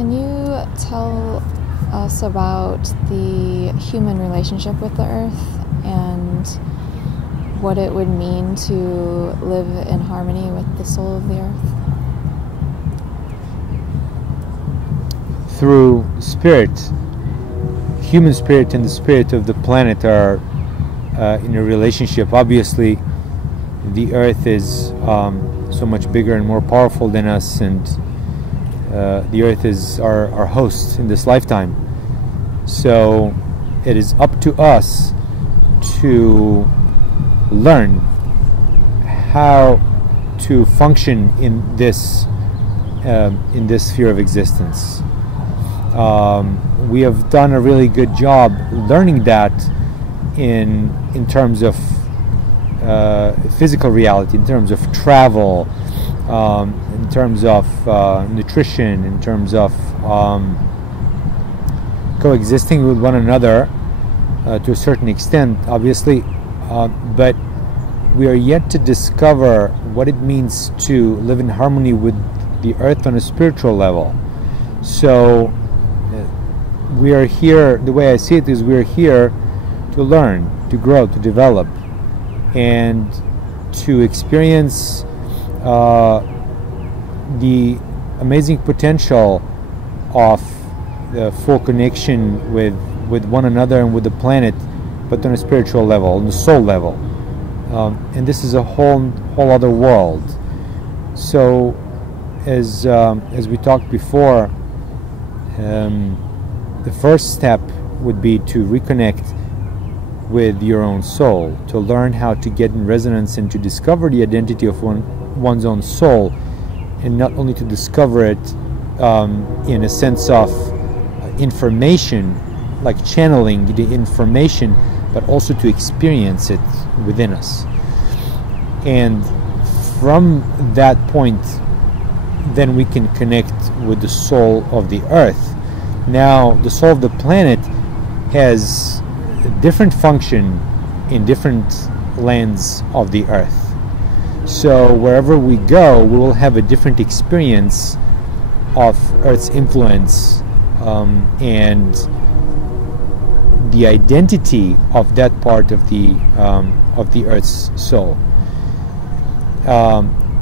Can you tell us about the human relationship with the earth and what it would mean to live in harmony with the soul of the earth? Through spirit, human spirit and the spirit of the planet are in a relationship. Obviously, the earth is so much bigger and more powerful than us, and the earth is our host in this lifetime. So it is up to us to learn how to function in this sphere of existence. We have done a really good job learning that in terms of physical reality, in terms of travel, in terms of nutrition, in terms of coexisting with one another to a certain extent, obviously, but we are yet to discover what it means to live in harmony with the earth on a spiritual level. So we are here, the way I see it is, we are here to learn, to grow, to develop, and to experience the amazing potential of the full connection with one another and with the planet, but on a spiritual level, on the soul level. And this is a whole other world. So as we talked before, the first step would be to reconnect with your own soul, to learn how to get in resonance and to discover the identity of one's own soul, and not only to discover it in a sense of information, like channeling the information, but also to experience it within us. And from that point, then we can connect with the soul of the earth. Now, the soul of the planet has a different function in different lands of the earth. So wherever we go, we will have a different experience of Earth's influence, and the identity of that part of the Earth's soul.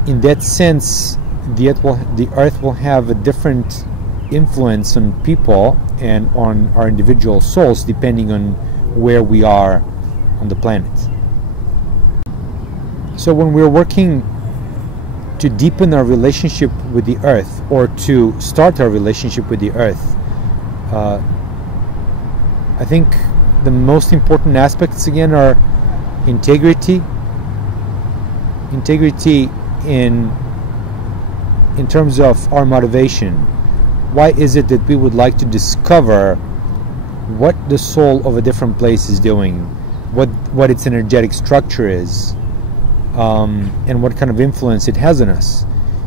In that sense, the Earth will have a different influence on people and on our individual souls depending on where we are on the planet. So when we're working to deepen our relationship with the earth, or to start our relationship with the earth, I think the most important aspects again are integrity in terms of our motivation. Why is it that we would like to discover what the soul of a different place is doing, what its energetic structure is, and what kind of influence it has on us?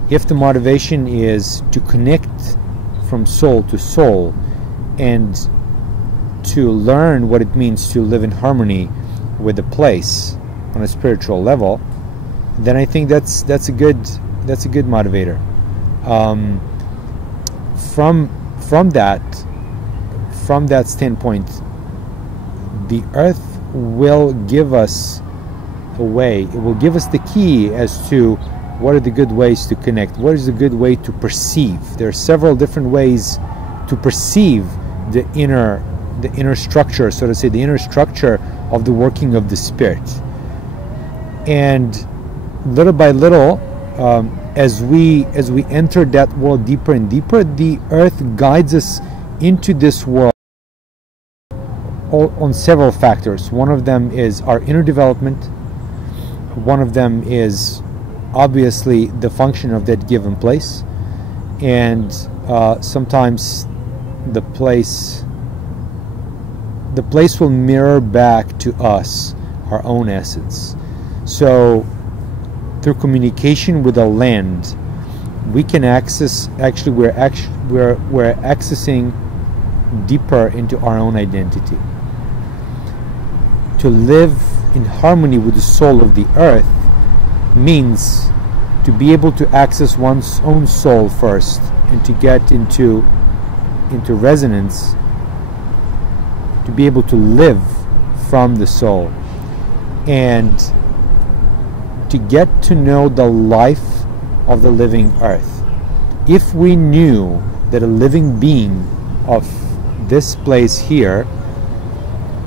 If the motivation is to connect from soul to soul and to learn what it means to live in harmony with the place on a spiritual level, then I think that's a good motivator. From that standpoint, the earth will give us a way. It will give us the key as to what are the good ways to connect. What is a good way to perceive? There are several different ways to perceive the inner structure, so to say, the inner structure of the working of the spirit. And little by little, as we enter that world deeper and deeper, the earth guides us into this world on several factors. One of them is our inner development. One of them is obviously the function of that given place, and sometimes the place will mirror back to us our own essence. So through communication with the land, we can access, we're accessing deeper into our own identity. To live in harmony with the soul of the earth means to be able to access one's own soul first, and to get into into resonance, to be able to live from the soul, and to get to know the life of the living earth. If we knew that a living being of this place here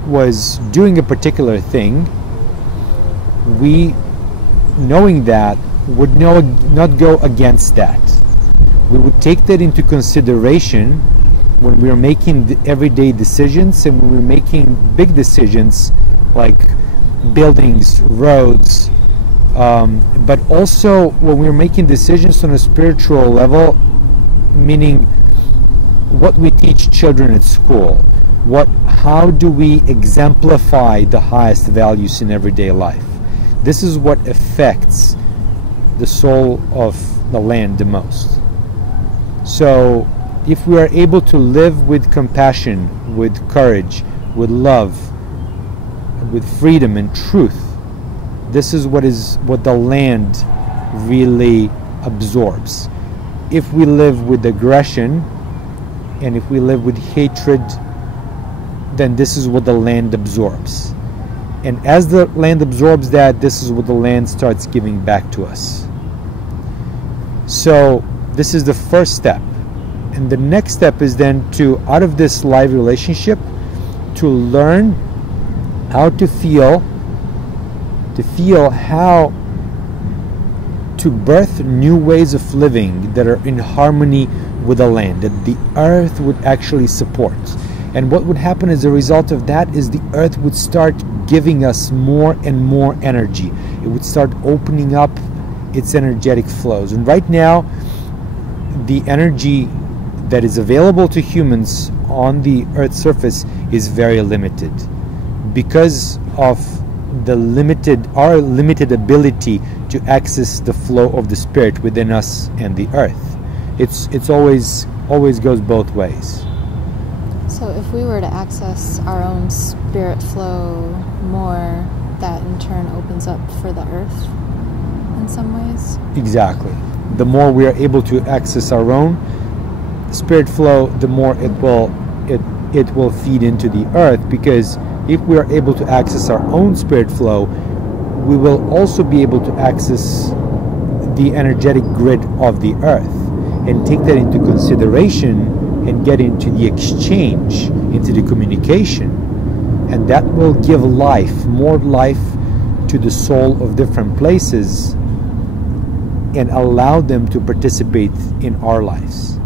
was doing a particular thing, we, knowing that, would not go against that. We would take that into consideration when we are making the everyday decisions, and when we're making big decisions like buildings, roads, but also when we're making decisions on a spiritual level, meaning what we teach children at school, how do we exemplify the highest values in everyday life. This is what affects the soul of the land the most. So if we are able to live with compassion, with courage, with love, with freedom and truth, this is what the land really absorbs. If we live with aggression, and if we live with hatred, then this is what the land absorbs. And as the land absorbs that, this is what the land starts giving back to us. So this is the first step. And the next step is then to, out of this live relationship, to learn how to feel how to birth new ways of living that are in harmony with the land, that the earth would actually support. And what would happen as a result of that is the earth would start giving us more and more energy. It would start opening up its energetic flows. And right now, the energy that is available to humans on the earth's surface is very limited because of our limited ability to access the flow of the spirit within us and the earth. It's always goes both ways. So if we were to access our own spirit flow more, that in turn opens up for the earth in some ways? Exactly. The more we are able to access our own spirit flow, the more it will feed into the earth, because if we are able to access our own spirit flow, we will also be able to access the energetic grid of the earth and take that into consideration and get into the exchange, into the communication. And that will give life, more life to the soul of different places and allow them to participate in our lives.